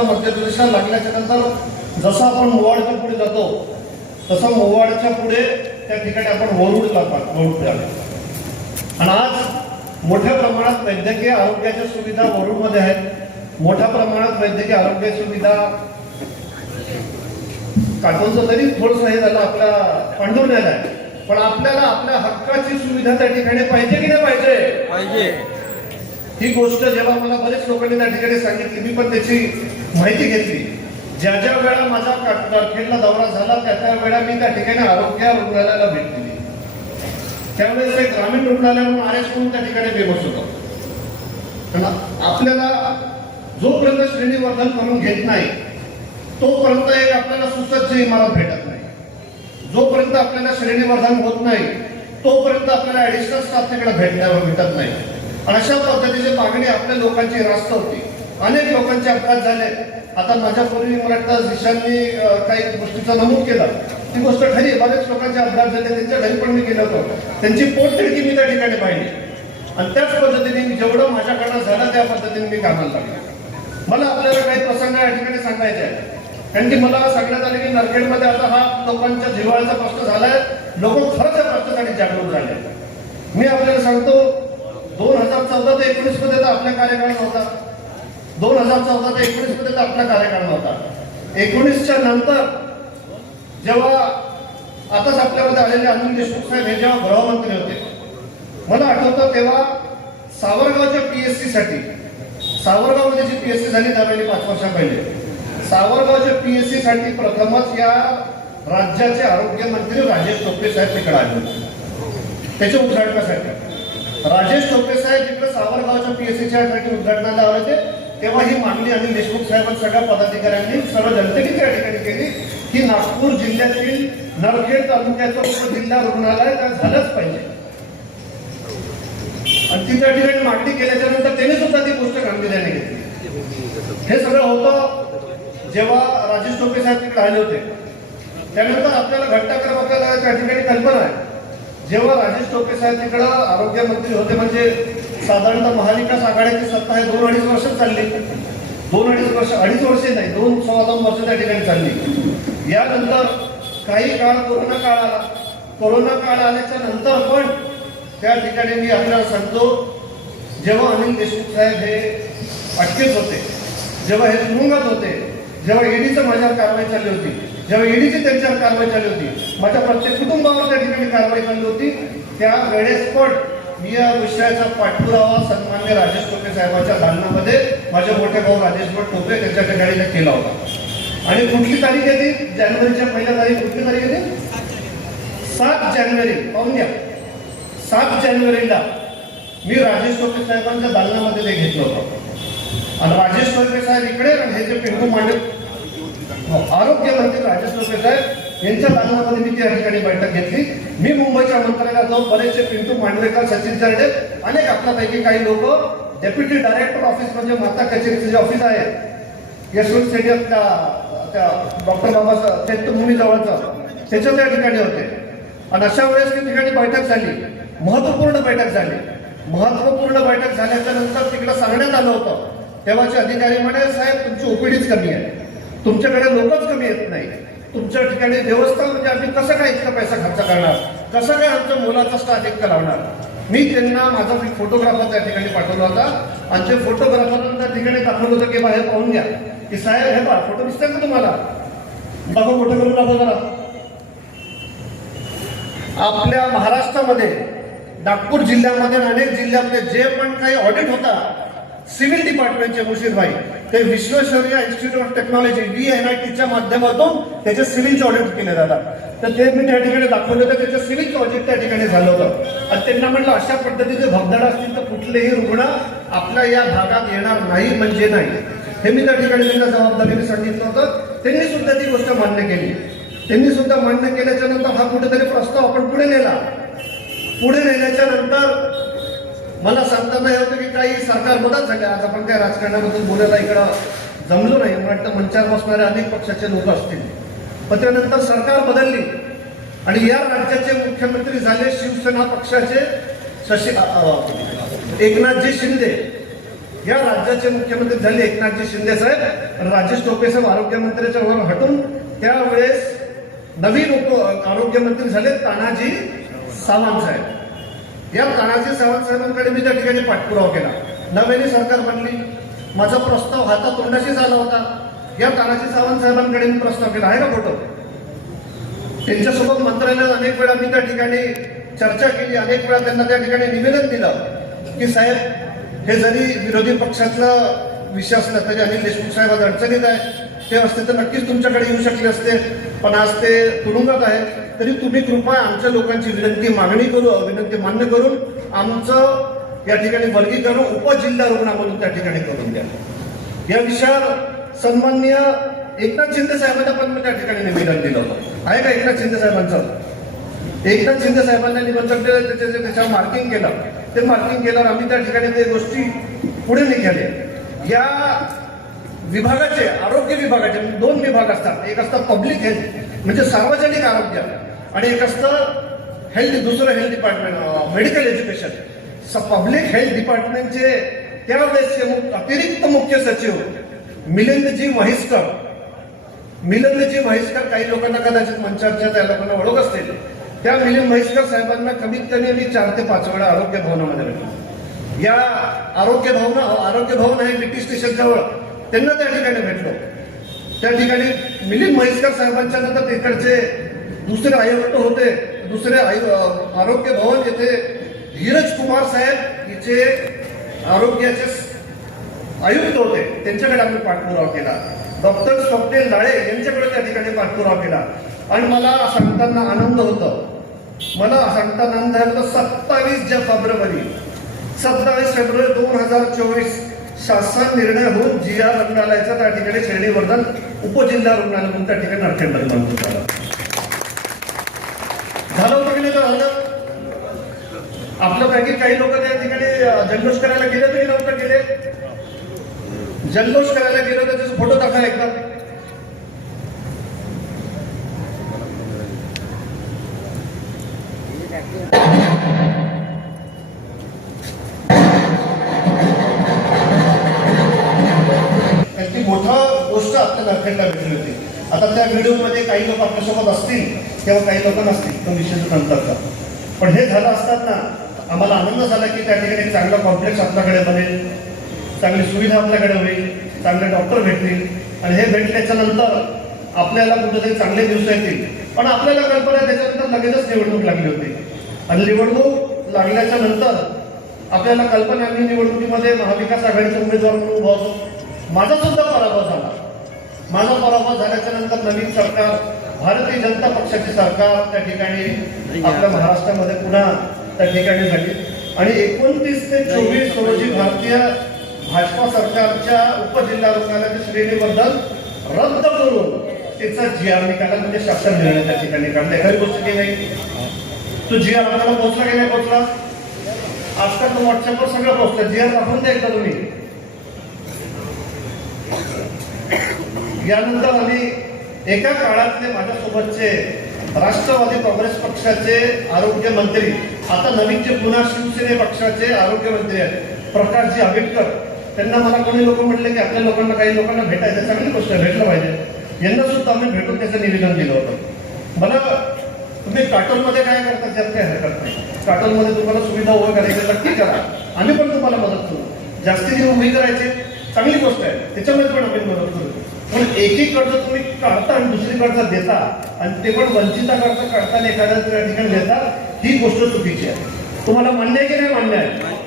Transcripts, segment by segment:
महाराष्ट्राला मध्य प्रदेशाला लागल्याच्या नंतर जसं आपण मोवाडच्या पुढे जातो तसं मोवाडच्या पुढे त्या ठिकाणी आपण वरुडला आले. आणि आज मोठ्या प्रमाणात वैद्यकीय आरोग्याच्या सुविधा वरुडमध्ये आहेत. मोठ्या प्रमाणात वैद्यकीय आरोग्य सुविधा काटोलचं तरी थोडंसं हे झालं आपल्या पांडुरण्याला आहे. पण आपल्याला आपल्या हक्काची सुविधा त्या ठिकाणी पाहिजे की नाही पाहिजे. ही गोष्ट जेव्हा मला बरेच लोकांनी त्या ठिकाणी सांगितली, मी पण त्याची माहिती घेतली. ज्या ज्या वेळा माझा कारखेडला दौरा झाला त्या वेळा मी त्या ठिकाणी आरोग्य रुग्णालयाला भेट दिली. त्यावेळेस एक ग्रामीण रुग्णालय म्हणून आरएस म्हणून त्या ठिकाणी फेमस होतं. आपल्याला जोपर्यंत श्रेणीवर्धन करून घेत नाही तोपर्यंत एक आपल्याला सुसज्ज इमारत भेटत नाही. जोपर्यंत आपल्याला श्रेणीवर्धन होत नाही तोपर्यंत आपल्याला ऍडिशनल स्टाफ तिकडे भेटत नाही. आणि अशा पद्धतीची मागणी आपल्या लोकांची रास्त होती. अनेक लोकांचे अपघात झाले. आता माझ्यापूर्वी मला वाटतं दिशांनी काही गोष्टीचा नमूद केला, ती गोष्ट खरी. बरेच लोकांचे अपघात झाले, त्यांच्या घरी पण मी गेलो होतो. त्यांची पोटतिडकी मी त्या ठिकाणी पाहिली. आणि त्याच पद्धतीने जेवढं माझ्याकडनं झालं त्या पद्धतीने मी कामाला लागलो. मला आपल्याला काही प्रसंग या ठिकाणी सांगायचे आहे. कारण की मला सांगण्यात आलं की नरखेडमध्ये आता हा लोकांच्या जिव्हाळ्याचा प्रश्न झालाय. लोक खरंच या प्रश्नासाठी जागरूक झाले. मी आपल्याला सांगतो 2014 ते 19 मध्ये तर आपल्या कार्यकाळ नव्हता. 2014 ते 19 मध्ये तर आपला कार्यकाळ नव्हता. 19च्या नंतर जेव्हा आताच आपल्यामध्ये आलेले अनिल देशमुख साहेब हे जेव्हा गृहमंत्री होते, मला आठवतं तेव्हा सावरगावच्या पीएससी साठी, सावरगावमध्ये जी पीएससी झाली त्यावेळी 5 वर्षा पहिले, सावरगावच्या पीएससी साठी प्रथमच या राज्याचे आरोग्य मंत्री राजेश टोपे साहेब तिकडे आले होते त्याच्या उद्घाटनासाठी. राजेश टोपे साहेब जिकडे सावरगावच्या पीएससीच्या उद्घाटनाला आले होते तेव्हा ही मागणी अनिल देशमुख साहेब सगळ्या पदाधिकाऱ्यांनी सर्व जनतेने त्या ठिकाणी केली की नागपूर जिल्ह्यातील नरखेड तालुक्याचं उपजिल्हा रुग्णालय काय झालंच पाहिजे. आणि ती त्या ठिकाणी मागणी केल्याच्या नंतर त्याने सुद्धा ती गोष्ट गांभीर्याने घेतली. हे सगळं होतं जेव्हा राजेश टोपे साहेब तिकडे आले होते. त्यानंतर आपल्याला घटनाक्रमाला त्या ठिकाणी कल्पना आहे, जेव्हा राजेश टोपे साहेब तिकडं आरोग्य मंत्री होते म्हणजे साधारणतः महाविकास आघाडीची सत्ता आहे 2-2.5 वर्ष चालली. 2-2.5 वर्ष, 2.5 वर्षे नाही, 2-2.25 वर्ष त्या ठिकाणी चालली. यानंतर काही काळ कोरोना काळ आला. कोरोना काळ आल्याच्या नंतर पण त्या ठिकाणी मी आपल्याला सांगतो, जेव्हा अनिल देशमुख साहेब हे अटकेत होते, जेव्हा हे तुरुंगात होते, जेव्हा ईडीचं माझ्यावर कारवाई चालली होती, जेव्हा ईडीची त्यांच्यावर कारवाई चालली होती, माझ्या प्रत्येक कुटुंबावर त्या ठिकाणी कारवाई चालली होती, त्या वेळेस पण मी या विषयाचा पाठपुरावा सन्मान्य राजेश टोपे साहेबांच्या दालनामध्ये माझे मोठे भाऊ राजेश टोपे त्यांच्या ठिकाणी केला होता. आणि कुठली तारीख येते? जानेवारीच्या पहिल्या तारीख. कुठली तारीख येते? 7 जानेवारी. पाहून घ्या, 7 जानेवारीला मी राजेश टोपे साहेबांच्या दालनामध्ये ते घेतलं होतं. आणि राजेश टोपे साहेब इकडे आणि हे जे पिंटू मांडे आरोग्य मंत्री राजेश टोपे साहेब यांच्या दालनामध्ये मी त्या ठिकाणी बैठक घेतली. मी मुंबईच्या मंत्रालयात जाऊन बरेचसे पिंटू मांडवेकर, सचिन चरडे, अनेक आपल्यापैकी काही लोक डेप्युटी डायरेक्टर ऑफिस म्हणजे माता कचेरीचं जे ऑफिस आहे यशवंत स्टेडियम त्या डॉक्टर बाबासाहेब चैत्यभूमी जवळचं त्याच्या त्या ठिकाणी होते. आणि अशा वेळेस त्या ठिकाणी बैठक झाली, महत्वपूर्ण बैठक झाली. महत्वपूर्ण बैठक झाल्याच्या नंतर तिकडे सांगण्यात आलं होतं, तेव्हाचे अधिकारी म्हणे साहेब तुमची ओपीडीच कमी आहे, तुमच्याकडे लोकच कमी येत नाही, तुमच्या ठिकाणी व्यवस्था म्हणजे आम्ही कसं काय इतका पैसा खर्च करणार, कसं काय आमच्या मुलाचा स्टाफ इतकं लावणार. मी त्यांना माझा फोटोग्राफर त्या ठिकाणी पाठवला होता आणि ते फोटोग्राफर त्या ठिकाणी दाखवलं होतं की बाहेर पाहून घ्या की साहेब हे बा फोटो दिसतात का तुम्हाला, बघा मोठं करून दाखवा जरा. आपल्या महाराष्ट्रामध्ये नागपूर जिल्ह्यामध्ये अनेक जिल्ह्यामध्ये जे पण काही ऑडिट होता सिव्हिल डिपार्टमेंटचे मुशीरभाई ते विश्वेश्वरय्या इन्स्टिट्यूट ऑफ टेक्नॉलॉजी VNITच्या माध्यमातून त्याचे सिव्हिलचे ऑडिट केले जातात. तर ते मी त्या ठिकाणी दाखवलं होतं, त्याचं सिव्हिलचं ऑडिट त्या ठिकाणी झालं होतं. आणि त्यांना म्हटलं अशा पद्धतीचे भगदाड असतील तर कुठलेही रुग्ण आपल्या या भागात येणार नाही म्हणजे नाही. हे मी त्या ठिकाणी त्यांना जबाबदारीने सांगितलं होतं. त्यांनी सुद्धा ती गोष्ट मान्य केली. त्यांनी सुद्धा मान्य केल्याच्या नंतर हा कुठेतरी प्रस्ताव आपण पुढे नेला. पुढे नेल्याच्या नंतर मला सांगताना हे होतं की काही सरकार बदल झाले. आज आपण काय राजकारणाबद्दल बोलायला इकडं जमलो नाही, मला वाटतं मंचावर बसणारे अनेक पक्षाचे लोक असतील. पण त्यानंतर सरकार बदलली आणि या राज्याचे मुख्यमंत्री झाले शिवसेना पक्षाचे एकनाथजी शिंदे. या राज्याचे मुख्यमंत्री झाले एकनाथजी शिंदे साहेब, राजेश टोपे साहेब आरोग्यमंत्र्याच्या वर हटून त्यावेळेस नवीन आरोग्यमंत्री झाले तानाजी सावंत साहेब. या तानाजी सावंत साहेबांकडे मी त्या ठिकाणी पाठपुरावा केला. नव्याने सरकार बनली, माझा प्रस्ताव हातातोंडाशी झाला होता. या तानाजी सावंत साहेबांकडे मी प्रस्ताव केला, आहे का फोटो? त्यांच्यासोबत मंत्रालयात अनेक वेळा मी त्या ठिकाणी चर्चा केली, अनेक वेळा त्यांना त्या ठिकाणी निवेदन दिलं की साहेब हे जरी विरोधी पक्षातला विषय असला तरी अनिल देशमुख साहेब आज अडचणीत आहे, ते असते तर नक्कीच तुमच्याकडे येऊ शकले असते, पण आज ते तुरुंगात आहे. तरी तुम्ही कृपया आमच्या लोकांची विनंती मान्य करून आमचं या ठिकाणी वर्गीकरण उपजिल्हा रुग्णा म्हणून त्या ठिकाणी करून द्या. या विषयावर सन्माननीय एकनाथ शिंदे साहेबांना पण मी त्या ठिकाणी निवेदन दिलं होतं. आहे का एकनाथ शिंदे साहेबांचं? एकनाथ शिंदे साहेबांना निवेदन दिलं, त्याच्यावर मार्किंग केलं. ते मार्किंग केल्यावर आम्ही त्या ठिकाणी ते गोष्टी पुढे निघाले. या विभागाचे, आरोग्य विभागाचे दोन विभाग असतात. एक असतं पब्लिक हेल्थ म्हणजे सार्वजनिक आरोग्य, आणि एक असतं हेल्थ, दुसरं health department medical education. Public health डिपार्टमेंटचे त्यावेळेसचे अतिरिक्त मुख्य सचिव मिलिंदजी म्हैसकर, काही लोकांना कदाचित मंचाच्या त्या लोकांना ओळख असतील, त्या मिलिंद म्हैसकर साहेबांना कमीत कमी मी 4 ते 5 वेळा आरोग्य भवनामध्ये भेटलो. या आरोग्य भवन आहे बीटी स्टेशन जवळ, त्यांना त्या ठिकाणी भेटलो. त्या ठिकाणी मिलिंद म्हैसकर साहेबांच्या नंतर तिकडचे दुसरे आयुक्त होते, आरोग्य भवन येथे धीरज कुमार साहेब इथे आरोग्याचे आयुक्त होते, त्यांच्याकडे आम्ही पाठपुरावा केला. डॉक्टर स्वप्नील लाळे यांच्याकडे त्या ठिकाणी पाठपुरावा केला. आणि मला सांगताना आनंद होतो, 27 फेब्रुवारी 2024 शासन निर्णय होऊन GR रुग्णालयाचा त्या ठिकाणी श्रेणीवर्धन उपजिल्हा रुग्णालय म्हणून त्या ठिकाणी नाट्यंबर मंजूर झालं होतं की नाही? तर झालं. आपल्यापैकी काही लोक त्या ठिकाणी जल्लोष करायला गेले तरी नव्हतं गेले. जल्लोष करायला गेलो तर त्याचे फोटो दाखवा एकदा. मोठा गोष्ट आपल्याला अखेरला भेटली होती. आता त्या व्हिडिओमध्ये काही लोक आपल्यासोबत असतील किंवा काही लोक नसतील, तो विषय नंतरचा. पण हे झालं असताना आम्हाला आनंद झाला की त्या ठिकाणी चांगला कॉम्प्लेक्स आपल्याकडे बनेल, चांगली सुविधा आपल्याकडे होईल, चांगले डॉक्टर भेटतील. आणि हे भेटल्याच्या नंतर आपल्याला कुठेतरी चांगले दिवस येतील. पण आपल्याला कल्पना त्याच्यानंतर लगेचच निवडणूक लागली होती. आणि निवडणूक लागल्याच्या नंतर आपल्याला कल्पना आली, निवडणुकीमध्ये महाविकास आघाडीचा उमेदवार म्हणून उभा होतो. माझा सुद्धा पराभव झाला. माझा पराभव झाल्याच्या नंतर नवीन सरकार, भारतीय जनता पक्षाची सरकार त्या ठिकाणी आपल्या महाराष्ट्रामध्ये पुन्हा त्या ठिकाणी झाली. आणि 29 ते 24 रोजी भाजपा सरकारच्या उपजिल्हा रुग्णालयाचे श्रेणीवर्धन रद्द करून त्याचा GR निकाला, म्हणजे शासन निर्णय त्या ठिकाणी काढला. एखादी गोष्ट की नाही, तो GR आपल्याला पोहोचला की नाही पोहोचला? आजकाल तो व्हॉट्सअपवर सगळं पोहोचलं. GR दाखवून द्या एकदा तुम्ही. यानंतर आम्ही एका काळातले माझ्यासोबतचे राष्ट्रवादी काँग्रेस पक्षाचे आरोग्य मंत्री, आता नवीन जे पुन्हा शिवसेने पक्षाचे आरोग्य मंत्री आहेत प्रकाशजी आंबेडकर, त्यांना मला कोणी लोक म्हटले की आपल्या लोकांना, काही लोकांना भेटायचं, चांगली गोष्ट आहे, भेटलं पाहिजे. यांना सुद्धा आम्ही भेटून त्याचं निवेदन दिलं होतं. मला तुम्ही काटोलमध्ये काय करता त्यात काय हरकत नाही. काटोलमध्ये तुम्हाला सुविधा उभं करायची नक्की करा, आम्ही पण तुम्हाला मदत करू. जास्तीची उभी करायची चांगली गोष्ट आहे, त्याच्यामध्ये पण आम्ही मदत करू. पण एकीकडचं तुम्ही काढता आणि दुसरीकडचं देता, आणि ते पण वंचिताकडचं काढताना एखाद्या ठिकाणी देता, ही गोष्ट चुकीची आहे. तुम्हाला मान्य आहे की नाही मान्य आहे?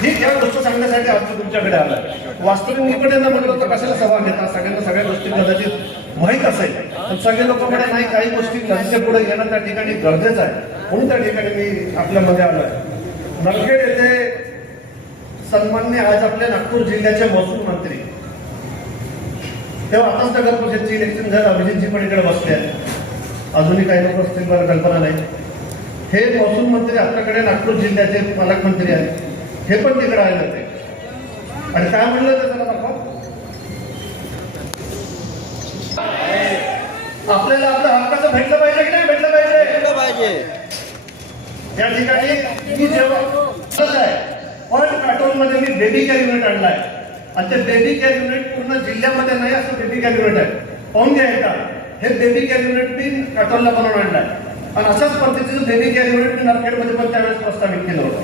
ही त्या गोष्ट सांगण्यासाठी आज तुमच्याकडे आला. वास्तविक मी पण यांना म्हणलं होतं कशाला सभा घेता, सगळ्यांना सगळ्या गोष्टी कदाचित माहीत असेल, पण सगळे लोक म्हणत नाही, काही गोष्टी त्यांच्या पुढे घेणं त्या ठिकाणी गरजेचं आहे, म्हणून त्या ठिकाणी मी आपल्यामध्ये आलोय. नरखेड येथे सन्माननीय आज आपल्या नागपूर जिल्ह्याचे महसूल मंत्री, तेव्हा आताच नगर परिषदचे इलेक्शन झालं, अभिजितजी पण इकडे बसले आहेत, अजूनही काही लोक असतील मला कल्पना नाही. हे महसूल मंत्री आपल्याकडे नागपूर जिल्ह्याचे पालकमंत्री आहेत, हे पण तिकडे आले होते. आणि काय म्हणलं त्याला दाखवा, आपल्याला आपल्या हक्काचं भेटलं पाहिजे की नाही भेटलं पाहिजे? या ठिकाणी मी जेव्हा आहे पण काटोलमध्ये मी बेबी केअर युनिट आणलाय आणि ते बेबी केअर युनिट पूर्ण जिल्ह्यामध्ये नाही असं बेबी केअर युनिट आहे. पाहून घ्या एकदा, हे बेबी केअर युनिट मी काटोलला बनवून आणलाय आणि अशाच पद्धतीचं बेबी केअर युनिट मी नरखेडमध्ये पण त्यावेळेस प्रस्तावित केलं होतं.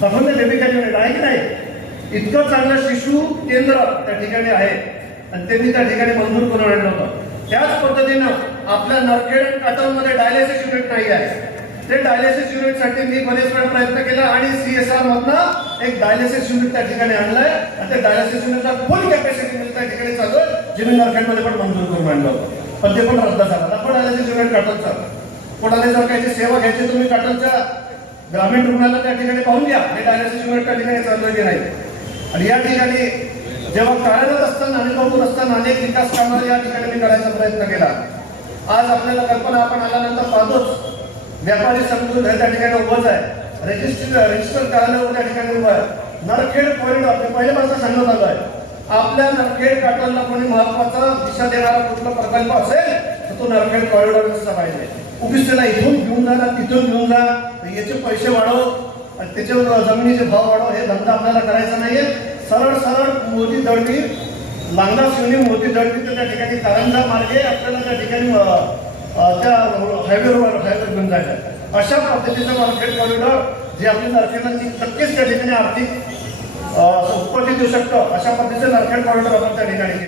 दाखवून बेबी केअर युनिट आहे की नाही? इतकं चांगलं शिशु केंद्र त्या ठिकाणी आहे आणि ते मी त्या ठिकाणी मंजूर करून आणलं होतं. त्याच पद्धतीनं आपल्या नरखेड काटोलमध्ये डायलिसिस युनिट नाही आहे. ते डायलिसिस युनिटसाठी मी बरेच वेळा प्रयत्न केला आणि CSR मधनं एक डायलिसिस युनिट त्या ठिकाणी आणलंय आणि त्या डायलिसिस युनिटचा फुल कॅपॅसिटी त्या ठिकाणी चालू आहे, जे मी नरखेडमध्ये पण मंजूर करून आणलं होतं. पण ते पण रद्द झालं. आपण डायलिसिस युनिट काटोलचा कोणाला जर काही सेवा घ्यायची तुम्ही काटोलच्या ग्रामीण रुग्णालय त्या ठिकाणी पाहून घ्या, हे डायलिसिस युनिट त्या ठिकाणी चालू की नाही. आणि या ठिकाणी जेव्हा कार्यरत असताना आणि बघून असताना अनेक विकास कामाला या ठिकाणी मी करायचा प्रयत्न केला. आज आपल्याला कल्पना आपण आल्यानंतर पाहतोच, व्यापारी समजून त्या ठिकाणी उभंच आहे, रजिस्टर कार्यालय त्या ठिकाणी उभं आहे. नरखेड कॉरिडॉर ते पहिल्यापासून सांगण्यात आलं आहे. आपल्या नरखेड काटोलला कोणी महत्वाचा दिशा देणारा कुठला प्रकल्प असेल तर तो नरखेड कॉरिडॉर असला पाहिजे. उगीच त्याला इथून घेऊन जा ना तिथून घेऊन जा, याचे पैसे वाढव आणि त्याचे जमिनीचे भाव वाढव, हे धंदा आपल्याला करायचा नाहीये. सरळ सरळ मोदी दळवी लांगडा शिवणी मोदी दळवी त्या ठिकाणी कारंजा मार्गे आपल्याला त्या ठिकाणी त्या हायवेवर घेऊन जायचं. अशा पद्धतीचं नरखेड कॉरिडॉर जे आपली नरखेडला नक्कीच त्या ठिकाणी आर्थिक उत्पत्ती देऊ शकतं, अशा पद्धतीचं नरखेड कॉरिडॉर आपण त्या ठिकाणी